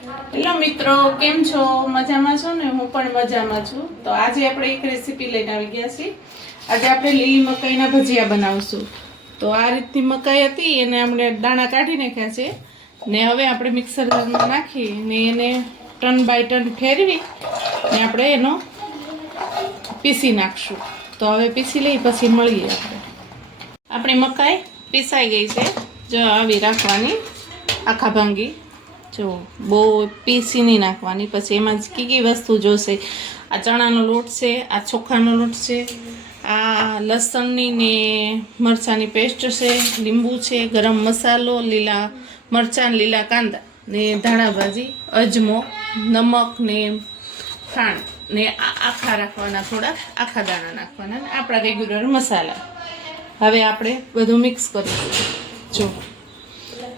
Hello મિત્રો, કેમ છો? મજામાં છો ને? હું પણ મજામાં છું. તો આજે આપણે એક રેસીપી લઈને આવી ગયા છીએ. આજે આપણે લીલી મકાઈના ભજીયા બનાવશું. તો આ રીતની મકાઈ હતી એને આપણે દાણા કાઢી નાખ્યા છે ને હવે આપણે મિક્સરમાં નાખી ને એને ટર્ન બાય ટર્ન ફેરવી ને આપણે એનો પીસી નાખશું. તો હવે પીસી લઈ પછી મળીએ. આપણી મકાઈ પીસાઈ ગઈ છે. જો આવી રાખવાની આખા ભાંગી, જો બહુ પીસી નહીં નાખવાની. પછી એમાં કઈ વસ્તુ જોશે. આ ચણાનો લોટ છે, આ ચોખાનો લોટ છે, આ લસણની ને મરચાંની પેસ્ટ છે, લીંબુ છે, ગરમ મસાલો, લીલા મરચાં, લીલા કાંદા ને ધાણા ભાજી, અજમો, નમક ને ખાંડ ને આખા રાખવાના, થોડા આખા દાણા નાખવાના ને આપણા રેગ્યુલર મસાલા. હવે આપણે બધું મિક્સ કરીશું. જો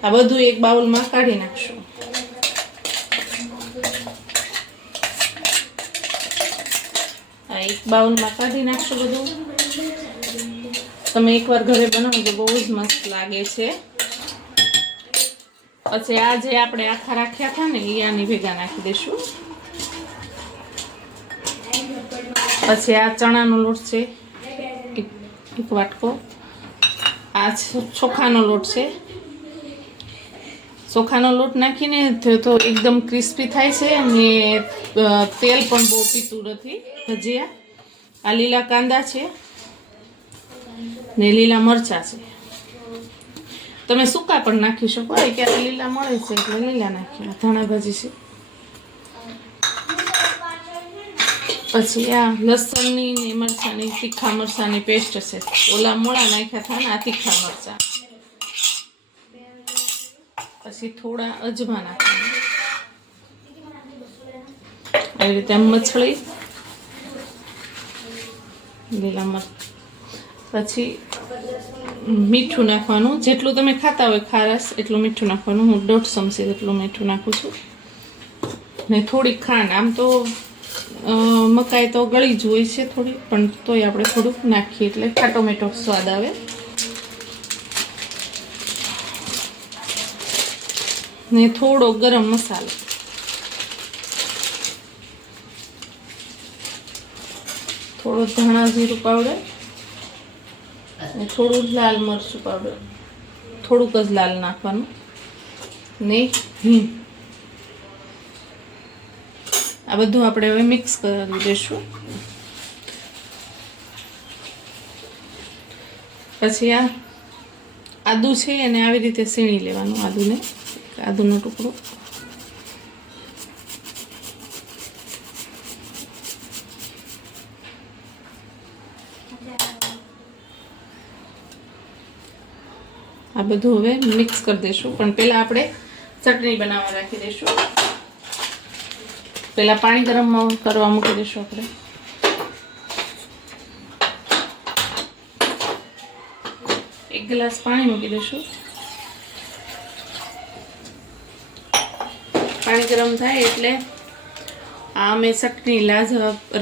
આ બધું એક બાઉલમાં કાઢી નાખશું. એક બાઉલમાં કાઢી નાખશું બધું. તમે એકવાર ઘરે બનાવો તો બહુ જ મસ્ત લાગે છે. પછી આ જે આપણે આખા રાખ્યા હતા ને એ આની ભેગા નાખી દઈશું. પછી આ ચણાનો લોટ છે એક વાટકો, આ ચોખાનો લોટ છે. ચોખાનો લોટ નાખીને તો એકદમ ક્રિસ્પી થાય છે અને તેલ પણ બહુ પીતું નથી ભજીયા. આ લીલા કાંદા છે ને લીલા મરચાં છે. તમે સૂકા પણ નાખી શકો, ક્યારે લીલા મળે છે એટલે લીલા નાખ્યા. ધાણા ભાજી છે. પછી આ લસણની ને મરચાંની, તીખા મરચાંની પેસ્ટ છે. ઓલા મોળા નાખ્યા હતા ને આ તીખા મરચાં. પછી થોડા અજમા નાખવાના. આવી રીતે મછળી, લીલા મરચાં. પછી મીઠું નાખવાનું, જેટલું તમે ખાતા હોય ખારસ એટલું મીઠું નાખવાનું. હું 1.5 ચમચી જેટલું મીઠું નાખું છું ને થોડી ખાંડ. આમ તો મકાઈ તો ગળી જ હોય છે થોડી, પણ તોય આપણે થોડુંક નાખીએ એટલે ખાટો મીઠો સ્વાદ આવે. ને થોડો ગરમ મસાલો, થોડો ધાણા જીરું પાવડર ને થોડું લાલ મરચું પાવડર, થોડુંક જ લાલ નાખવાનું ને હિંગ. આ બધું આપણે હવે મિક્સ કરી દઈશું. પછી આ આદુ છે એને આવી રીતે સીણી લેવાનું. આદુનો ટુકડો, આ બધું હવે મિક્સ કરી દઈશું. પણ પહેલા આપણે ચટણી બનાવવા રાખી દઈશું. પહેલા પાણી ગરમ કરવા મૂકી દઈશું. આપણે એક ગ્લાસ પાણી મૂકી દઈશું. પાણી ગરમ થાય એટલે આ અમે ચટણી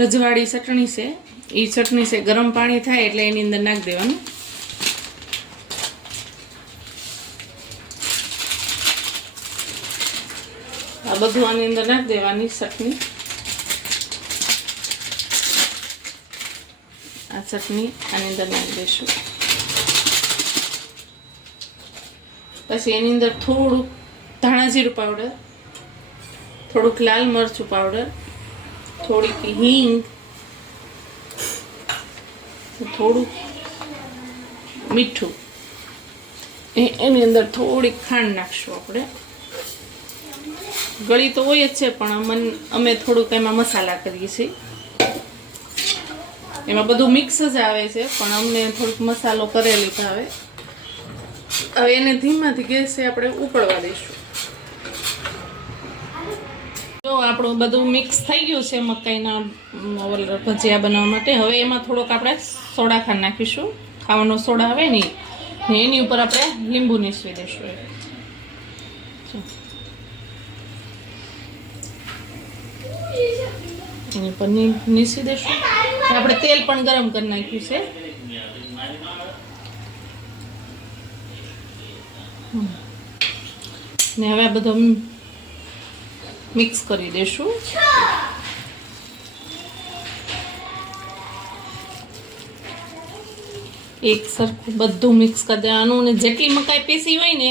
રજવાડી ચટણી છે એ ચટણી છે. ગરમ પાણી થાય એટલે એની અંદર નાખી દેવાનું. આ બધું આની અંદર નાખી દેવાની ચટણી. આ ચટણી આની અંદર નાખી દઈશું. પછી એની અંદર થોડુંક ધાણા જીરું પાવડર, થોડુંક લાલ મરચું પાવડર, થોડીક હિંગ, થોડુંક મીઠું, એની અંદર થોડીક ખાંડ નાખશું. આપણે ગળી તો હોય જ છે પણ અમે થોડુંક એમાં મસાલા કરીએ છીએ. એમાં બધું મિક્સ જ આવે છે પણ અમને થોડુંક મસાલો કરેલી ભાવે. હવે એને ધીમાથી ગેસે આપણે ઉકળવા દઈશું. જો આપણું બધું મિક્સ થઈ ગયું છે મકાઈના ભજીયા બનાવવા માટે. હવે એમાં થોડોક આપણે સોડા ખાંડ નાખીશું. ખાવાનો સોડા આવે ને એની ઉપર આપણે લીંબુ નીસવી દઈશું. એની ઉપર નીસવી દઈશું. આપણે તેલ પણ ગરમ કરી નાખ્યું છે. ને હવે આ બધો મિક્સ કરી દેશું. એક સરખું બધું મિક્સ કરી દેવાનું. અને જેટલી મકાઈ પીસી હોય ને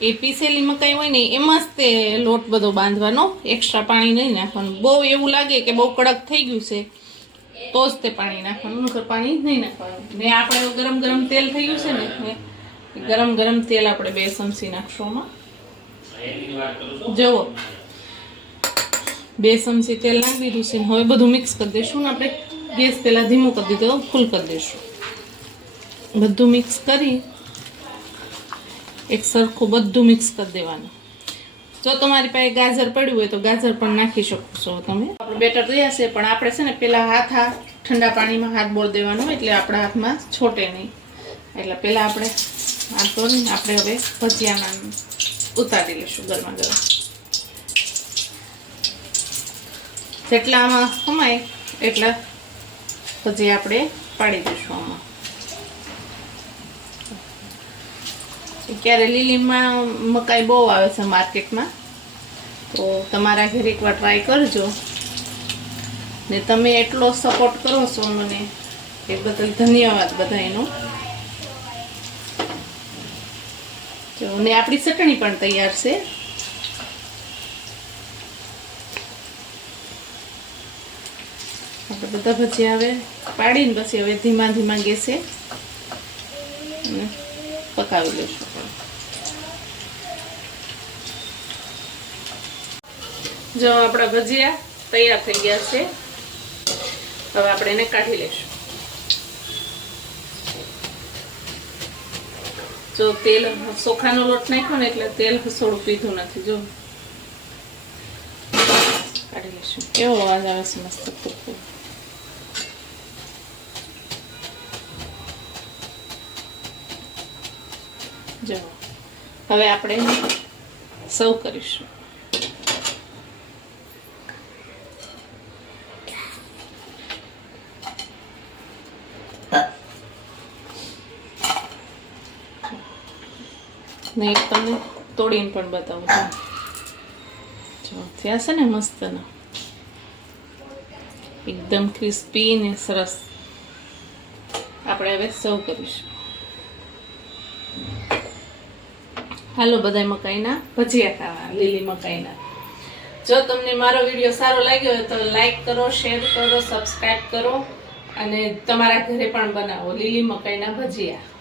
એ પીસેલી મકાઈ હોય ને એમાં જ તે લોટ બધો બાંધવાનો, એક્સ્ટ્રા પાણી નહીં નાખવાનું. બહુ એવું લાગે કે બહુ કડક થઈ ગયું છે તો જ તે પાણી નાખવાનું, નકર પાણી નહીં નાખવાનું. ને આપણે ગરમ ગરમ તેલ થઈ ગયું છે ને, ગરમ ગરમ તેલ આપણે 2 ચમચી નાખશું આમાં. જુઓ 2 ચમચી તેલ નાખી દીધું છે. હવે બધું મિક્સ કરી દઈશું ને આપણે ગેસ પહેલાં ધીમું કરી દીધું, ફૂલ કરી દઈશું. બધું મિક્સ કરી એક સરખું બધું મિક્સ કરી દેવાનું. જો તમારી પાસે ગાજર પડ્યું હોય તો ગાજર પણ નાખી શકો છો તમે. આપણું બેટર તૈયાર છે, પણ આપણે છે ને પહેલાં ઠંડા પાણીમાં હાથ બોળ દેવાનો, એટલે આપણા હાથમાં છોટે નહીં. એટલે પહેલાં આપણે હાથ બોળીને આપણે હવે ભજીયામાં ઉતારી લઈશું ગરમા ગરમ. જેટલા આમાં ખમાય એટલા ભજીયા આપણે પાડી દઈશું આમાં. ક્યારે લીલીમાં મકાઈ બહુ આવે છે માર્કેટમાં, તો તમારા ઘરે એકવાર ટ્રાય કરજો. ને તમે એટલો સપોર્ટ કરો છો મને એ બદલ ધન્યવાદ બધાનો. જો ને આપણી ચટણી પણ તૈયાર છે. આપણે બધા ભજીયા હવે પાડીને પછી હવે ધીમા ધીમા ગેસે પકાવી લઈશું. જો આપણા ભજીયા તૈયાર થઈ ગયા છે. હવે આપણે એને કાઢી લઈશું. જો તેલ ચોખાનો લોટ નાખ્યો ને એટલે તેલ થોડું પીધું નથી. જો કાઢી લઈશું. કેવો અવાજ આવે છે મસ્ત. જો હવે આપણે સર્વ કરીશું. ને એક તમને તોડીને પણ બતાવું છું. જો થયા છે ને મસ્ત ના, એકદમ ક્રિસ્પી ને સરસ. આપણે હવે સર્વ કરીશું. હાલો બધા મકાઈના ભજીયા ખાવા, લીલી મકાઈના. જો તમને મારો વિડીયો સારો લાગ્યો હોય તો લાઈક કરો, શેર કરો, સબસ્ક્રાઈબ કરો અને તમારા ઘરે પણ બનાવો લીલી મકાઈના ભજીયા.